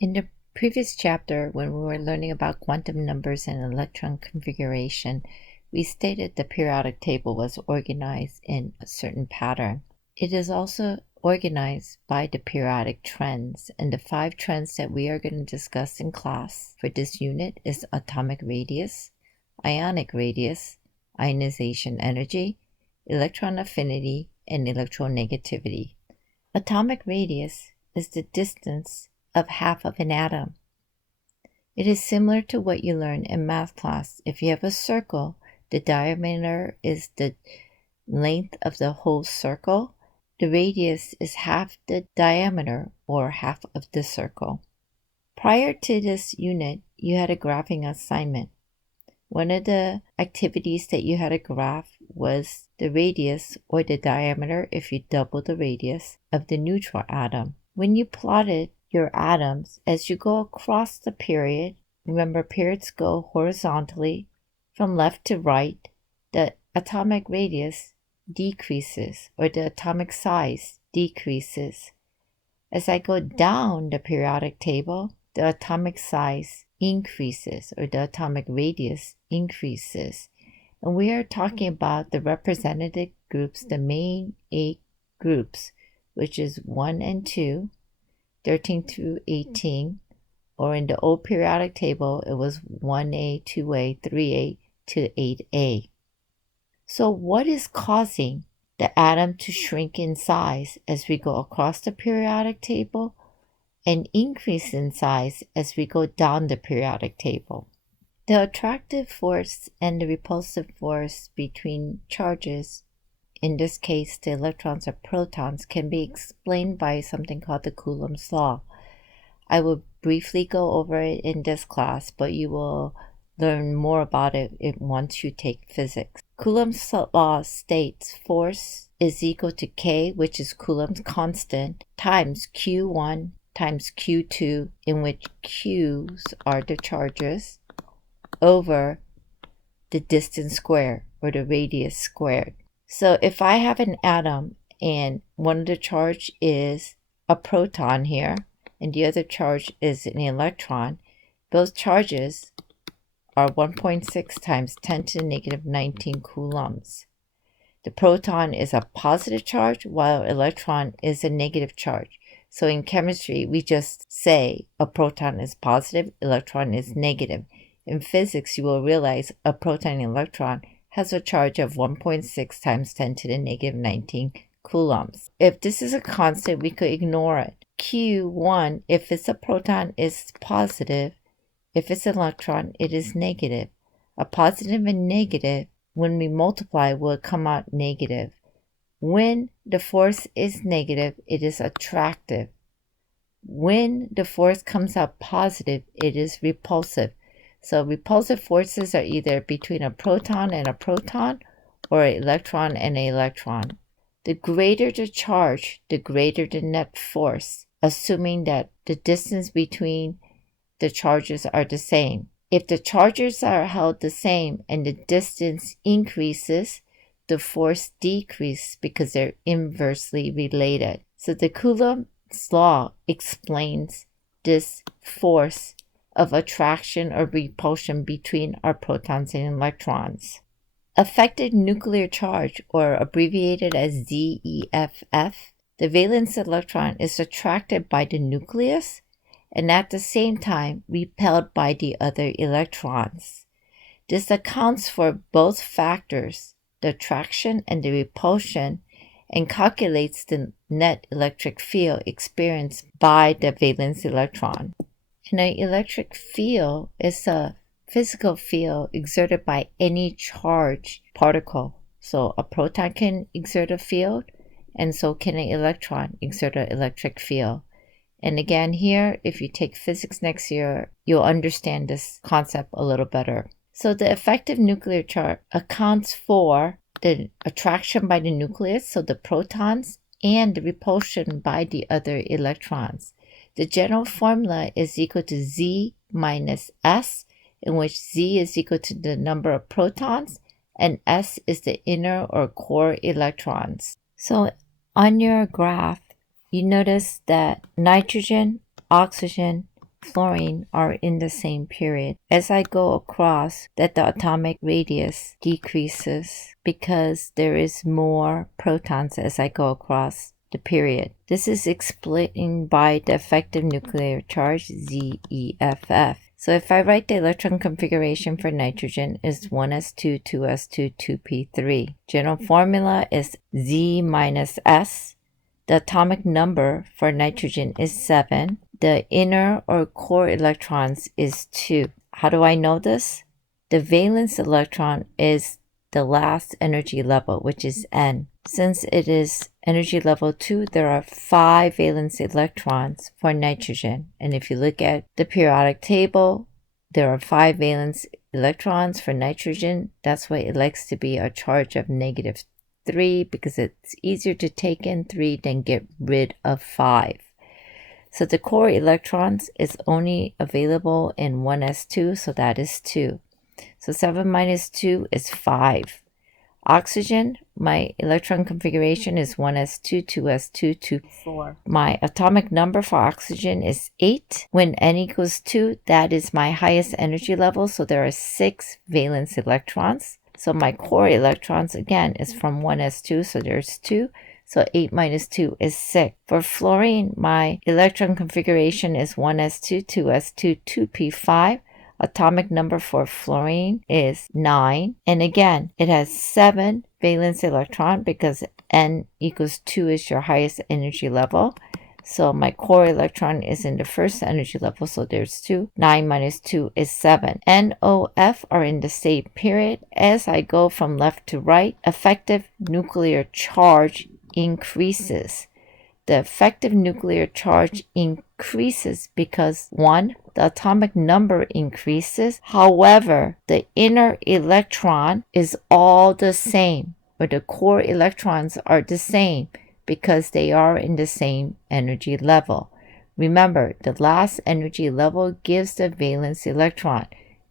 In the previous chapter, when we were learning about quantum numbers and electron configuration, we stated the periodic table was organized in a certain pattern. It is also organized by the periodic trends, and the 5 trends that we are going to discuss in class for this unit is atomic radius, ionic radius, ionization energy, electron affinity, and electronegativity. Atomic radius is the distance of half of an atom. It is similar to what you learn in math class. If you have a circle, the diameter is the length of the whole circle. The radius is half the diameter, or half of the circle. Prior to this unit, you had a graphing assignment. One of the activities that you had to graph was the radius, or the diameter if you double the radius, of the neutral atom. When you plotted your atoms as you go across the period, remember periods go horizontally from left to right, the atomic radius decreases, or the atomic size decreases. As I go down the periodic table, the atomic size increases, or the atomic radius increases. And we are talking about the representative groups, the main 8 groups, which is 1 and 2, 13 through 18, or in the old periodic table, it was 1A, 2A, 3A to 8A. So what is causing the atom to shrink in size as we go across the periodic table and increase in size as we go down the periodic table? The attractive force and the repulsive force between charges, in this case the electrons or protons, can be explained by something called the Coulomb's law. I will briefly go over it in this class, but you will learn more about it once you take physics. Coulomb's law states force is equal to K, which is Coulomb's constant, times Q1 times Q2, in which Q's are the charges, over the distance squared, or the radius squared. So if I have an atom and one of the charge is a proton here and the other charge is an electron, those charges are 1.6 times 10 to the negative 19 coulombs. The proton is a positive charge while electron is a negative charge. So in chemistry, we just say a proton is positive, electron is negative. In physics, you will realize a proton and electron has a charge of 1.6 times 10 to the negative 19 coulombs. If this is a constant, we could ignore it. Q1, if it's a proton, is positive. If it's an electron, it is negative. A positive and negative, when we multiply, will come out negative. When the force is negative, it is attractive. When the force comes out positive, it is repulsive. So repulsive forces are either between a proton and a proton, or an electron and an electron. The greater the charge, the greater the net force, assuming that the distance between the charges are the same. If the charges are held the same and the distance increases, the force decreases because they're inversely related. So the Coulomb's law explains this force of attraction or repulsion between our protons and electrons. Affected nuclear charge, or abbreviated as ZEFF, the valence electron is attracted by the nucleus and at the same time repelled by the other electrons. This accounts for both factors, the attraction and the repulsion, and calculates the net electric field experienced by the valence electron. And an electric field is a physical field exerted by any charged particle. So a proton can exert a field, and so can an electron exert an electric field. And again here, if you take physics next year, you'll understand this concept a little better. So the effective nuclear charge accounts for the attraction by the nucleus, so the protons, and the repulsion by the other electrons. The general formula is equal to Z minus S, in which Z is equal to the number of protons and S is the inner or core electrons. So on your graph, you notice that nitrogen, oxygen, fluorine are in the same period. As I go across, that the atomic radius decreases because there is more protons as I go across the period. This is explained by the effective nuclear charge, ZEFF. So if I write the electron configuration for nitrogen is 1s2, 2s2, 2p3. General formula is Z minus S. The atomic number for nitrogen is 7. The inner or core electrons is 2. How do I know this? The valence electron is the last energy level, which is N. Since it is energy level 2, there are 5 valence electrons for nitrogen. And if you look at the periodic table, there are 5 valence electrons for nitrogen. That's why it likes to be a charge of -3, because it's easier to take in 3 than get rid of 5. So the core electrons is only available in 1s2, so that is 2. So 7 minus 2 is 5. Oxygen, my electron configuration is 1s2, 2s2, 2p4. My atomic number for oxygen is 8. When N equals 2, that is my highest energy level, so there are 6 valence electrons. So my core electrons, again, is from 1s2, so there's 2. So 8 minus 2 is 6. For fluorine, my electron configuration is 1s2, 2s2, 2p5. Atomic number for fluorine is 9. And again, it has 7 valence electron because N equals 2 is your highest energy level. So my core electron is in the first energy level, so there's 2. 9 minus 2 is 7. N, O, F are in the same period. As I go from left to right, effective nuclear charge increases. The effective nuclear charge increases because 1, the atomic number increases. However, the inner electron is all the same, or the core electrons are the same because they are in the same energy level. Remember, the last energy level gives the valence electron.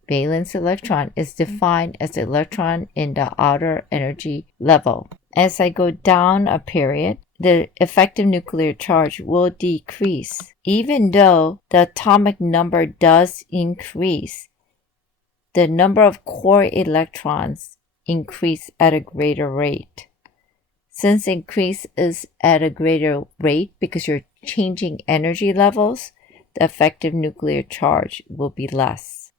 Valence electron is defined as the electron in the outer energy level. As I go down a period, the effective nuclear charge will decrease. Even though the atomic number does increase, the number of core electrons increase at a greater rate. Since increase is at a greater rate because you're changing energy levels, the effective nuclear charge will be less.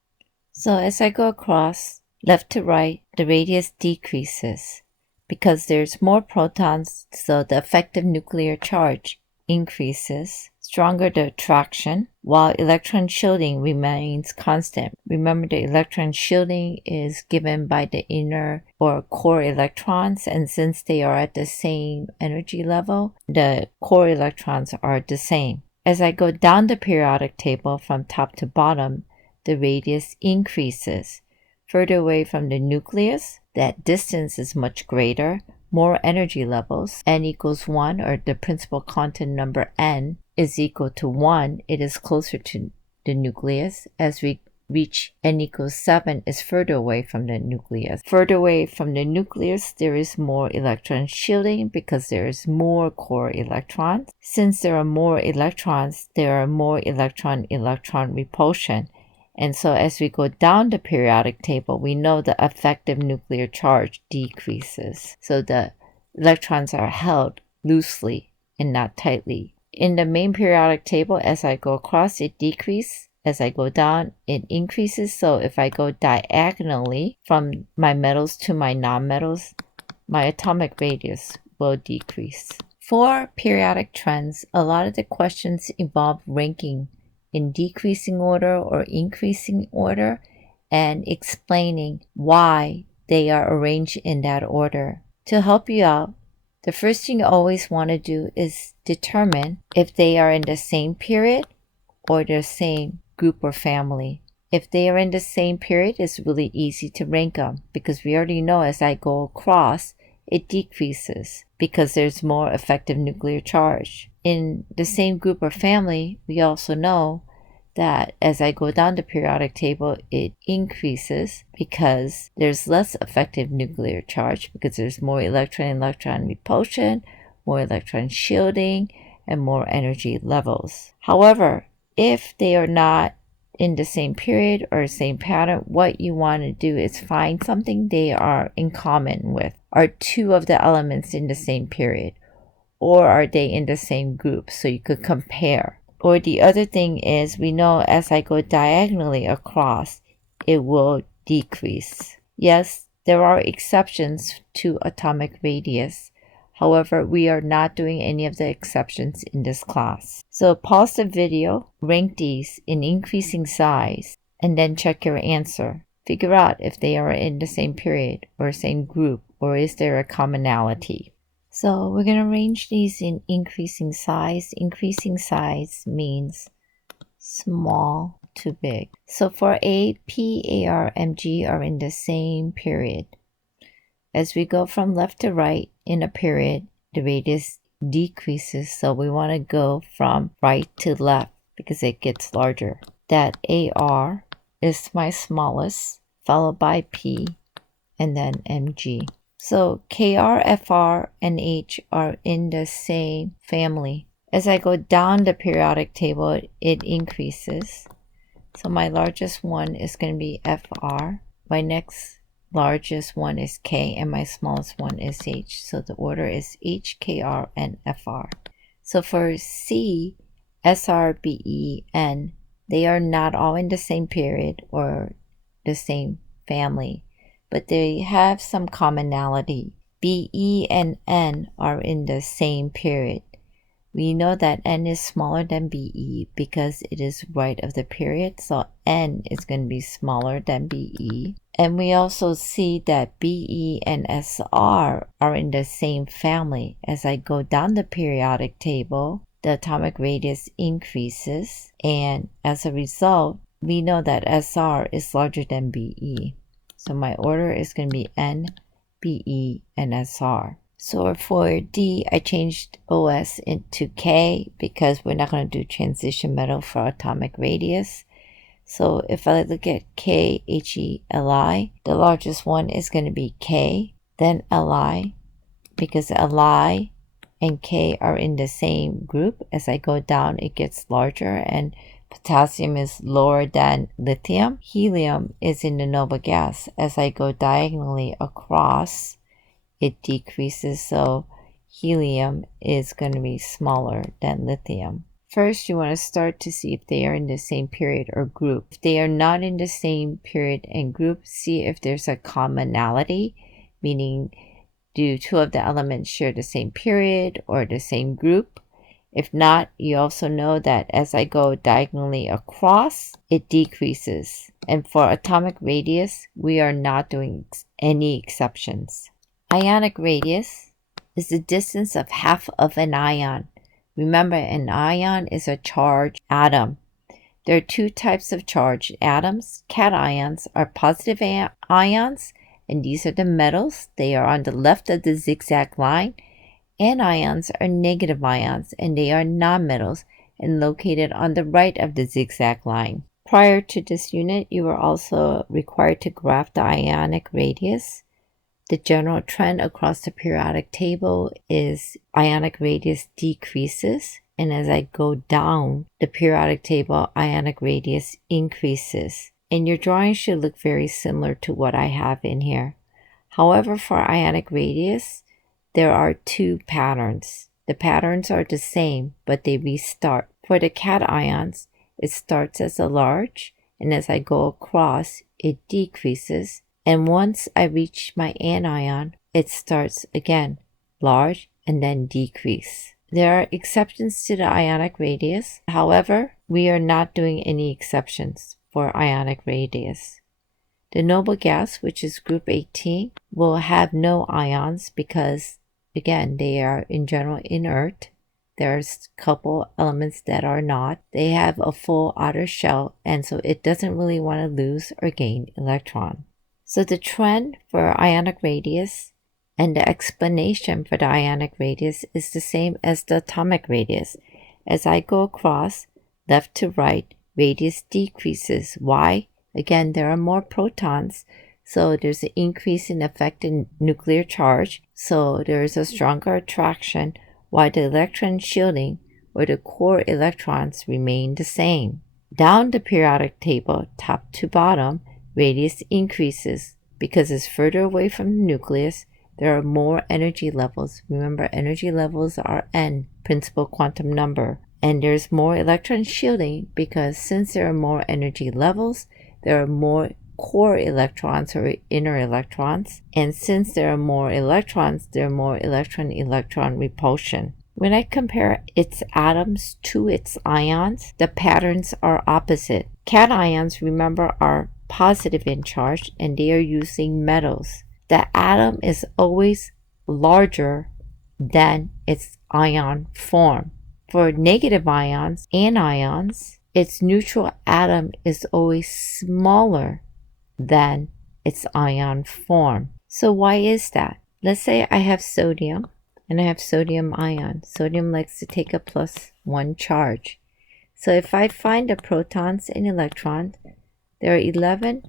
So as I go across left to right, the radius decreases. Because there's more protons, so the effective nuclear charge increases. Stronger the attraction, while electron shielding remains constant. Remember, the electron shielding is given by the inner or core electrons, and since they are at the same energy level, the core electrons are the same. As I go down the periodic table from top to bottom, the radius increases. Further away from the nucleus, that distance is much greater, more energy levels. N equals 1, or the principal quantum number N is equal to 1. It is closer to the nucleus. As we reach N equals 7 is further away from the nucleus. Further away from the nucleus, there is more electron shielding because there is more core electrons. Since there are more electrons, there are more electron-electron repulsion. And so as we go down the periodic table, we know the effective nuclear charge decreases. So the electrons are held loosely and not tightly. In the main periodic table, as I go across, it decreases. As I go down, it increases. So if I go diagonally from my metals to my nonmetals, my atomic radius will decrease. For periodic trends, a lot of the questions involve ranking in decreasing order or increasing order and explaining why they are arranged in that order. To help you out, the first thing you always want to do is determine if they are in the same period or the same group or family. If they are in the same period, it's really easy to rank them because we already know as I go across, it decreases because there's more effective nuclear charge. In the same group or family, we also know that as I go down the periodic table, it increases because there's less effective nuclear charge because there's more electron-electron repulsion, more electron shielding, and more energy levels. However, if they are not in the same period or same pattern, what you want to do is find something they are in common with. Are two of the elements in the same period? Or are they in the same group? So you could compare. Or the other thing is, we know as I go diagonally across, it will decrease. Yes, there are exceptions to atomic radius. However, we are not doing any of the exceptions in this class. So pause the video, rank these in increasing size, and then check your answer. Figure out if they are in the same period or same group, or is there a commonality. So we're going to arrange these in increasing size. Increasing size means small to big. So for A, P, A, R, M, G are in the same period. As we go from left to right in a period, the radius decreases. So we want to go from right to left because it gets larger. That AR is my smallest, followed by P, and then MG. So KR, FR, and H are in the same family. As I go down the periodic table, it increases. So my largest one is going to be FR. My next largest one is K, and my smallest one is H. So the order is H, KR, and FR. So for C, SR, BE, N, they are not all in the same period or the same family, but they have some commonality. BE and N are in the same period. We know that N is smaller than BE because it is right of the period, so N is going to be smaller than BE. And we also see that BE and SR are in the same family. As I go down the periodic table, the atomic radius increases, and as a result, we know that SR is larger than BE. So my order is going to be N, BE, and SR. So for D, I changed OS into K because we're not going to do transition metal for atomic radius. So if I look at K, HE, Li, the largest one is going to be K, then Li, because Li and K are in the same group. As I go down, it gets larger, and potassium is lower than lithium. Helium is in the noble gas. As I go diagonally across, it decreases, so helium is going to be smaller than lithium. First, you want to start to see if they are in the same period or group. If they are not in the same period and group, see if there's a commonality, meaning do two of the elements share the same period or the same group? If not, you also know that as I go diagonally across, it decreases. And for atomic radius, we are not doing any exceptions. Ionic radius is the distance of half of an ion. Remember, an ion is a charged atom. There are two types of charged atoms. Cations are positive ions, and these are the metals. They are on the left of the zigzag line. Anions are negative ions, and they are nonmetals and located on the right of the zigzag line. Prior to this unit, you were also required to graph the ionic radius. The general trend across the periodic table is ionic radius decreases, and as I go down the periodic table, ionic radius increases. And your drawing should look very similar to what I have in here. However, for ionic radius, there are two patterns. The patterns are the same, but they restart. For the cations, it starts as a large, and as I go across, it decreases. And once I reach my anion, it starts again, large, and then decrease. There are exceptions to the ionic radius. However, we are not doing any exceptions for ionic radius. The noble gas, which is group 18, will have no ions because, again, they are in general inert. There's a couple elements that are not. They have a full outer shell, and so it doesn't really want to lose or gain electron. So the trend for ionic radius and the explanation for the ionic radius is the same as the atomic radius. As I go across, left to right, radius decreases. Why? Again, there are more protons, so there's an increase in effective nuclear charge, so there is a stronger attraction, while the electron shielding or the core electrons remain the same. Down the periodic table, top to bottom, radius increases. Because it's further away from the nucleus, there are more energy levels. Remember, energy levels are n, principal quantum number. And there's more electron shielding because since there are more energy levels, there are more core electrons or inner electrons. And since there are more electrons, there are more electron-electron repulsion. When I compare its atoms to its ions, the patterns are opposite. Cations, remember, are positive in charge and they are using metals. The atom is always larger than its ion form. For negative ions, anions, its neutral atom is always smaller than its ion form. So why is that? Let's say I have sodium and I have sodium ion. Sodium likes to take a +1 charge. So if I find the protons and electrons, there are 11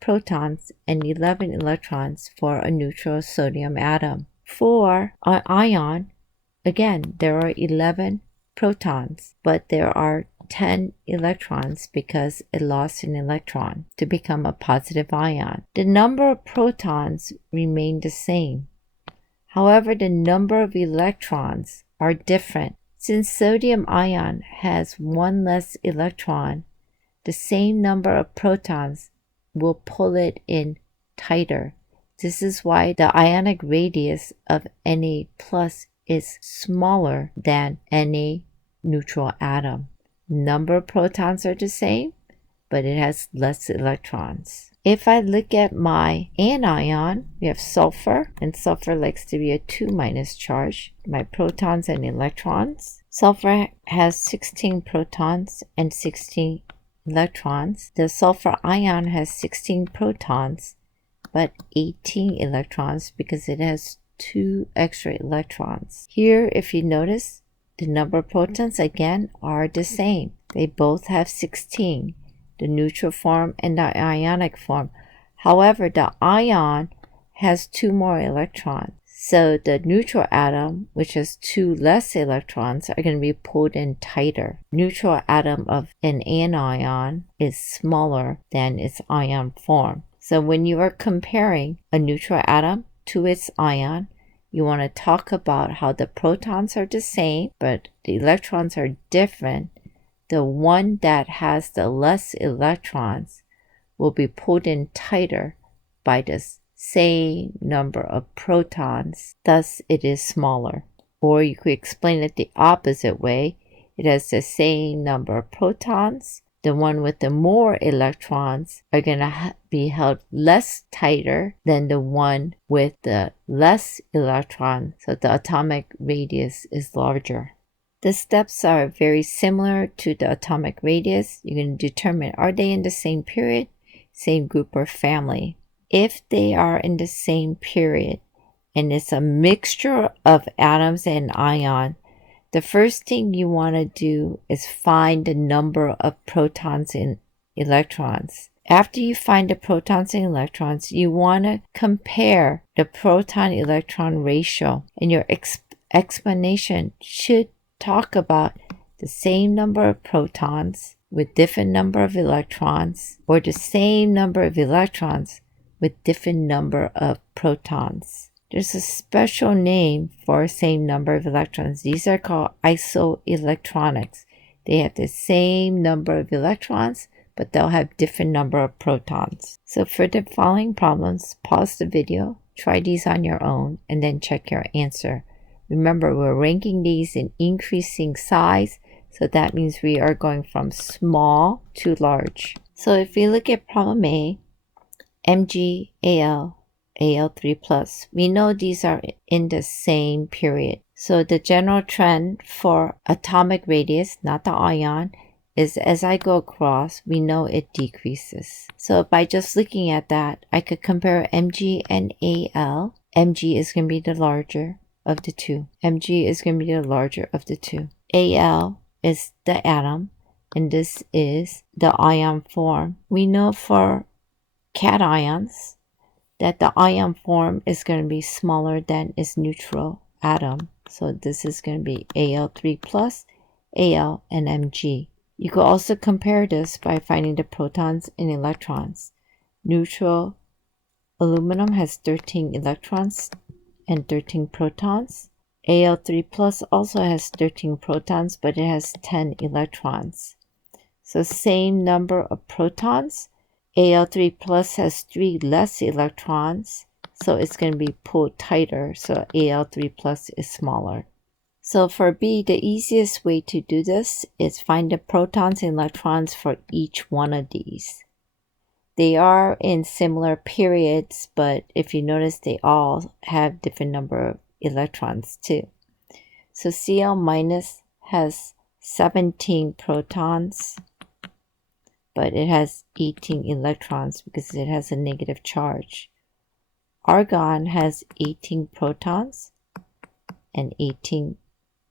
protons and 11 electrons for a neutral sodium atom. For an ion, again, there are 11 protons, but there are 10 electrons because it lost an electron to become a positive ion. The number of protons remain the same. However, the number of electrons are different. Since sodium ion has one less electron, the same number of protons will pull it in tighter. This is why the ionic radius of Na plus is smaller than Na neutral atom. Number of protons are the same, but it has less electrons. If I look at my anion, we have sulfur, and sulfur likes to be a 2- charge. My protons and electrons. Sulfur has 16 protons and 16 electrons. The sulfur ion has 16 protons, but 18 electrons because it has 2 extra electrons. Here, if you notice, the number of protons again are the same. They both have 16. The neutral form and the ionic form. However, the ion has 2 more electrons. So the neutral atom, which has 2 less electrons, are going to be pulled in tighter. Neutral atom of an anion is smaller than its ion form. So when you are comparing a neutral atom to its ion, you want to talk about how the protons are the same, but the electrons are different. The one that has the less electrons will be pulled in tighter by the same number of protons. Thus, it is smaller. Or you could explain it the opposite way. It has the same number of protons. The one with the more electrons are going to be held less tighter than the one with the less electrons. So the atomic radius is larger. The steps are very similar to the atomic radius. You're going to determine, are they in the same period, same group, or family? If they are in the same period and it's a mixture of atoms and ion, the first thing you want to do is find the number of protons and electrons. After you find the protons and electrons, you want to compare the proton-electron ratio, and your explanation should talk about the same number of protons with different number of electrons, or the same number of electrons with different number of protons. There's a special name for same number of electrons. These are called isoelectronics. They have the same number of electrons, but they'll have different number of protons. So for the following problems, pause the video, try these on your own, and then check your answer. Remember, we're ranking these in increasing size, so that means we are going from small to large. So if we look at problem A, Mg, Al, Al3+, we know these are in the same period. So the general trend for atomic radius, not the ion, is as I go across, we know it decreases. So by just looking at that, I could compare Mg and Al. Mg is going to be the larger of the two. Mg is going to be the larger of the two. Al is the atom, and this is the ion form. We know for cations that the ion form is going to be smaller than its neutral atom. So this is going to be Al3+, Al, and Mg. You could also compare this by finding the protons and electrons. Neutral aluminum has 13 electrons and 13 protons. Al3 plus also has 13 protons, but it has 10 electrons. So same number of protons. Al3 plus has 3 less electrons, so it's going to be pulled tighter, so Al3 plus is smaller. So for B, the easiest way to do this is find the protons and electrons for each one of these. They are in similar periods, but if you notice, they all have different number of electrons too. So Cl minus has 17 protons, but it has 18 electrons because it has a negative charge. Argon has 18 protons and 18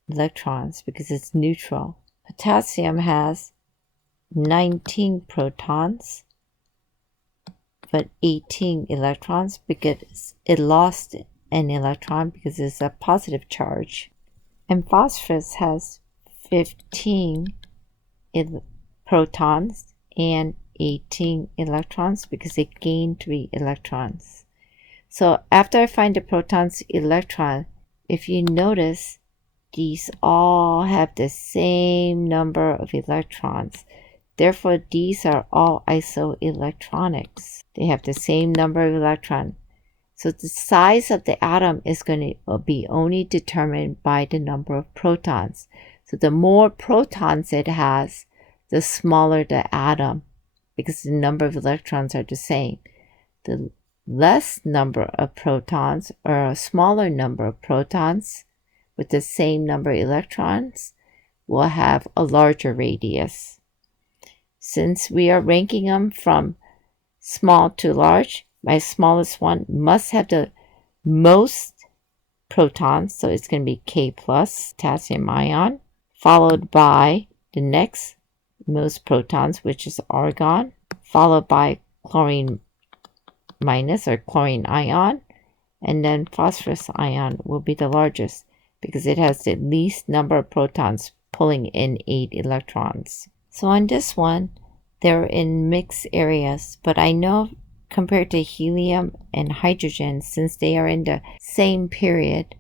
electrons because it's neutral. Potassium has 19 protons but 18 electrons because it lost an electron because it's a positive charge. And phosphorus has 15 protons and 18 electrons because it gained 3 electrons. So after I find the protons, electron, if you notice, these all have the same number of electrons. Therefore, these are all isoelectronics. They have the same number of electrons. So the size of the atom is going to be only determined by the number of protons. So the more protons it has, the smaller the atom, because the number of electrons are the same. The less number of protons, or a smaller number of protons with the same number of electrons, will have a larger radius. Since we are ranking them from small to large, my smallest one must have the most protons, so it's going to be K plus, potassium ion, followed by the next most protons, which is argon, followed by chlorine minus or chlorine ion, and then phosphorus ion will be the largest because it has the least number of protons, pulling in 8 electrons. So on this one, they're in mixed areas, but I know compared to helium and hydrogen, since they are in the same period,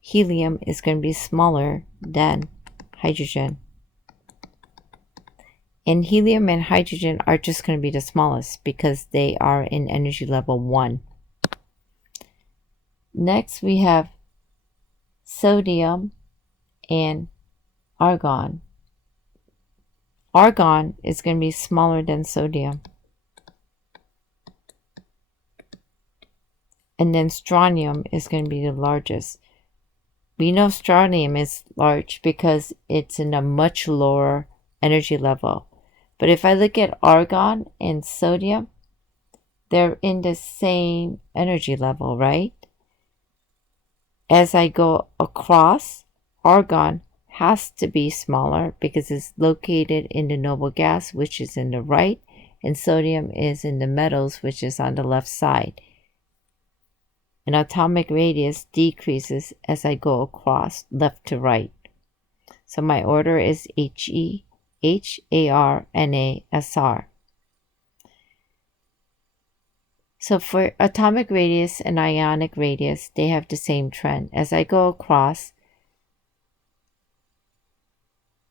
helium is going to be smaller than hydrogen. And helium and hydrogen are just going to be the smallest because they are in energy level 1. Next, we have sodium and argon. Argon is going to be smaller than sodium. And then strontium is going to be the largest. We know strontium is large because it's in a much lower energy level. But if I look at argon and sodium, they're in the same energy level, right? As I go across, argon has to be smaller because it's located in the noble gas, which is in the right, and sodium is in the metals, which is on the left side. And atomic radius decreases as I go across left to right. So my order is He, Har, Na, Sr. So for atomic radius and ionic radius, they have the same trend. As I go across,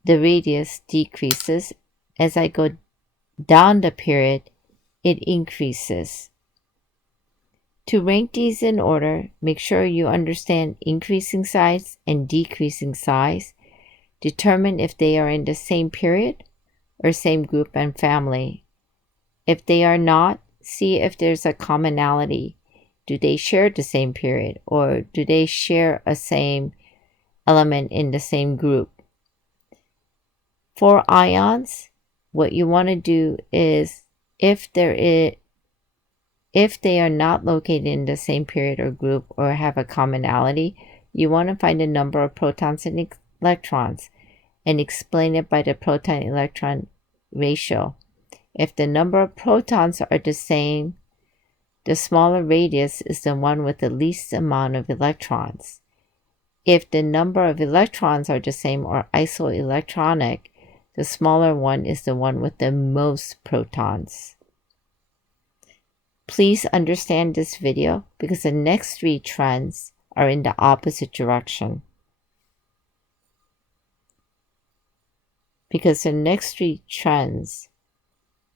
the radius decreases. As I go down the period, it increases. To rank these in order, make sure you understand increasing size and decreasing size. Determine if they are in the same period or same group and family. If they are not, see if there's a commonality. Do they share the same period, or do they share a same element in the same group? For ions, what you want to do is, if they are not located in the same period or group or have a commonality, you want to find the number of protons and electrons and explain it by the proton-electron ratio. If the number of protons are the same, the smaller radius is the one with the least amount of electrons. If the number of electrons are the same or isoelectronic, the smaller one is the one with the most protons. Please understand this video because the next three trends are in the opposite direction. Because the next three trends,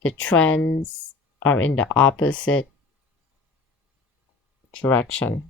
the trends are in the opposite direction.